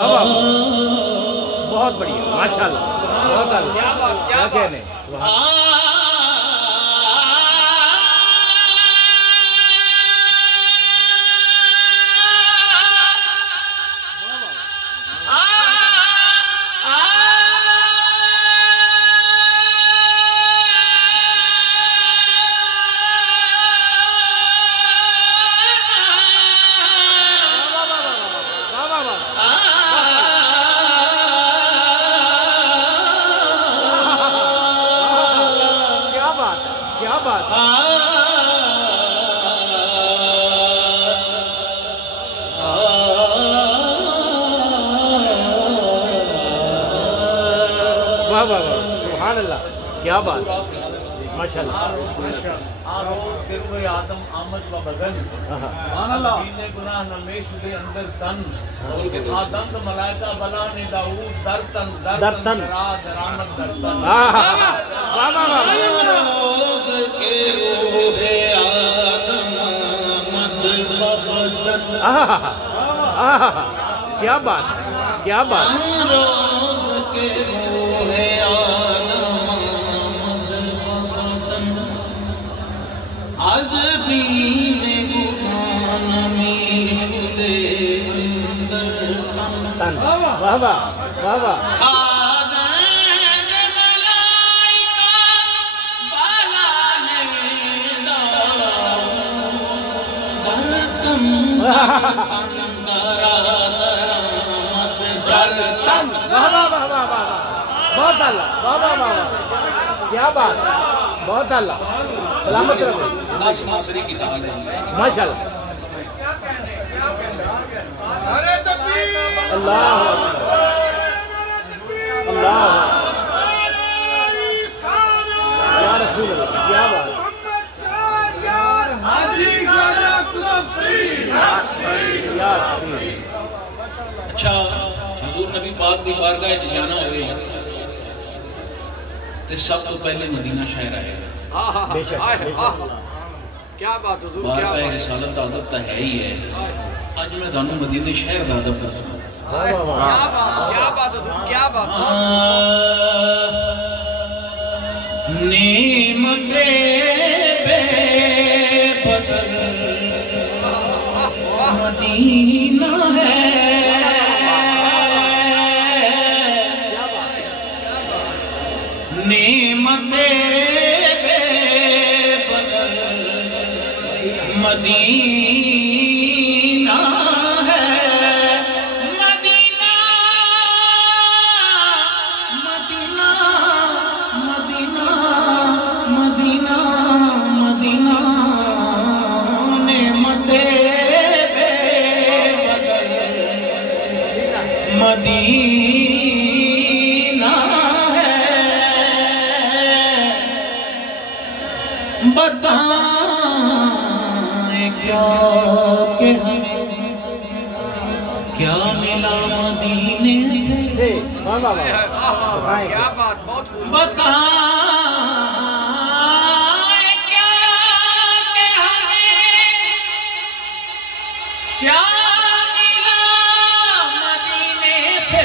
بہت بڑھیا ماشاءاللہ بہت اعلیٰ کیا کہنے کیا بات واہ واہ واہ سبحان اللہ کیا بات ماشاءاللہ آدم آمد و بدن بینے گناہ نمیش دے اندر تن آدم ملائکہ بلا نے داؤد در تن درا درآمد در تن واہ واہ واہ روز کے روح آدم آمد و بدن کیا بات کیا بات روز کے روح آدم آمد و بدن از بین گمان نمیش دے اندر تن واہ واہ واہ واہ بہت اللہ واہ واہ واہ کیا بات بہت اللہ سلامت رہو ماشاء اللہ اللہ اللہ یا رسول اللہ کیا بات اچھا حضور نبی پاک دی بارگاہ وچ جانا ہوئے تے سب تو پہلے مدینہ شہر آئے بے شک کیا بات حضور کیا بارگاہ بات رسالت دا ادب تا ہے ہی ہے آج میں تانوں مدینہ شہر دا ادب دساں کیا بات حضور کیا بات نعمت بے بدل مدینہ ہے نعمت بے بدل مدینہ ہے مدینہ مدینہ مدینہ مدینہ مدینہ نعمت بے بدل مدینہ بتائیں کیا کہ ہمیں کیا ملا مدینے سے کیا بات بہت بتائیں کیا کہ ہمیں کیا ملا مدینے سے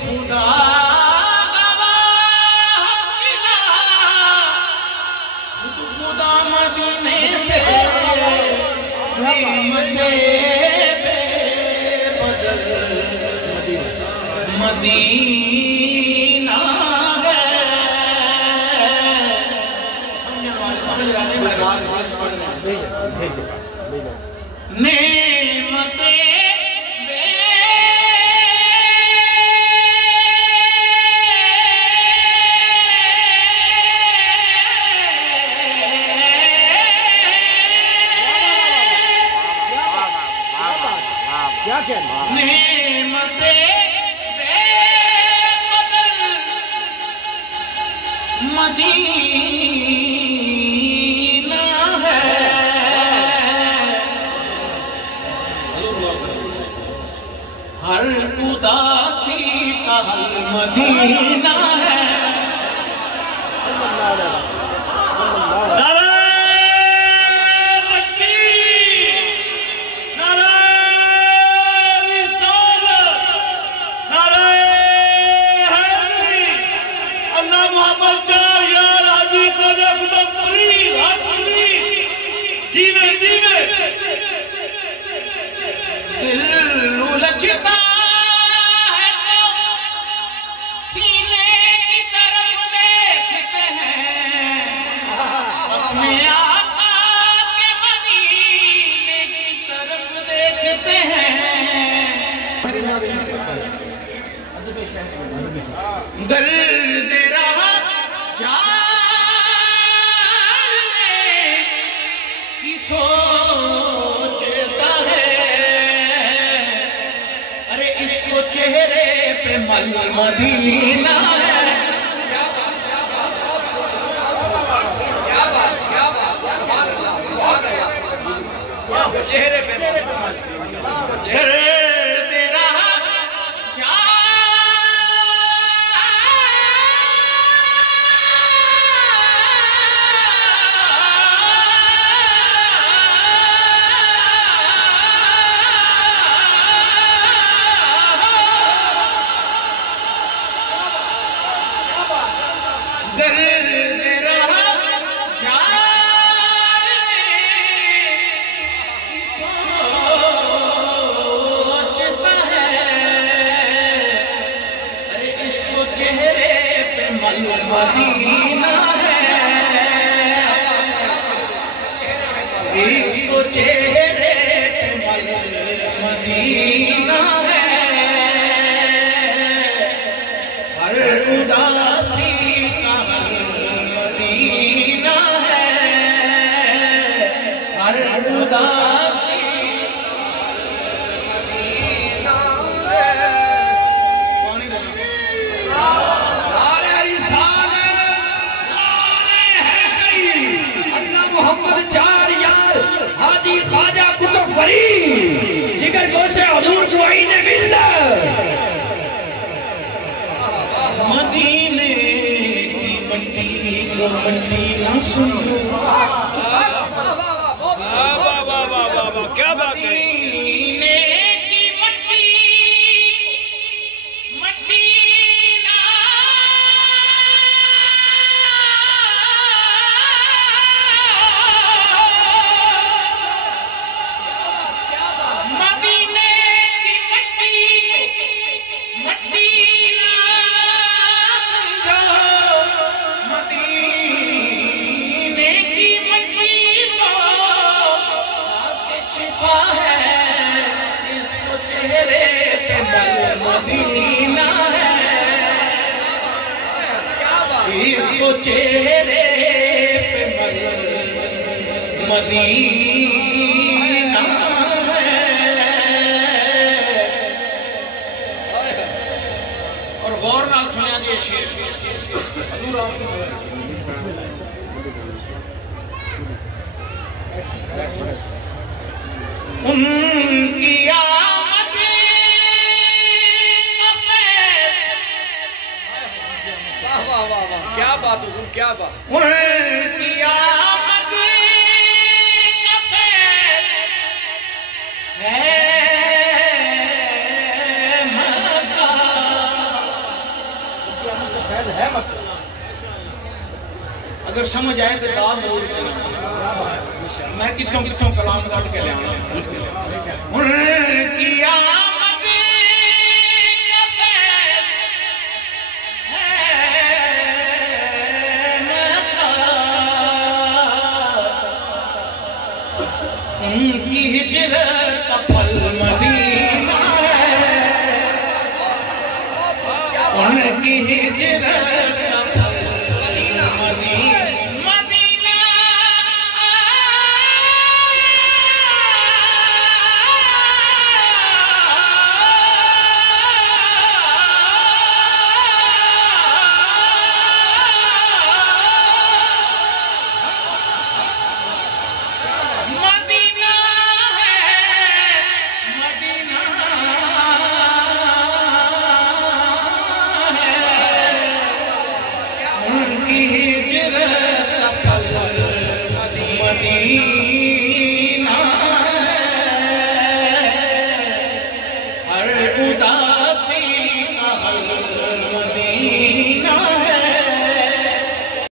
خدا مدینے سے نعمت بے بدل مدینہ ہے نعمت کیا کہنا نعمت بے بدل مدینہ ہے ہر اداسی کا حل مدینہ ہے نعرہ تکبیر، نعرہ رسالت سوچتا ہے تو سینے کی طرف دیکھتے ہیں اپنے آقا کے مدینے کی طرف دیکھتے ہیں درد رہا جاننے کی سوچتا ہے ارے اس کو چہرے پہ مدینہ ہے چہرے پہ درد رہا مدینہ ہے اس کو چہرے پہ مدینہ ہے ہر اداسی کا مدینہ ہے ہر اداسی حاجی خواجہ قطب فرید جگر گوشے حضور معین ملت مدینے کی مٹی کو مٹی نہ سمجھو کیا بات ہے مدینے کی مٹی مٹی نہ مدینے کی مٹی مٹی نہ سمجھو مدینے کی مٹی تو شفا ہے اس کو چہرے پہ مدینہ ہے اس کو چہرے پہ مدینہ ہے اور غور نال سنیا جی شیر ان کی آمد کا فیض کیا بات حضور کیا بات ان کی آمد کا فیض ہے مکہ اگر سمجھ آئے تو دعا ضرور کرنا میں کتوں کلام کٹ کے لے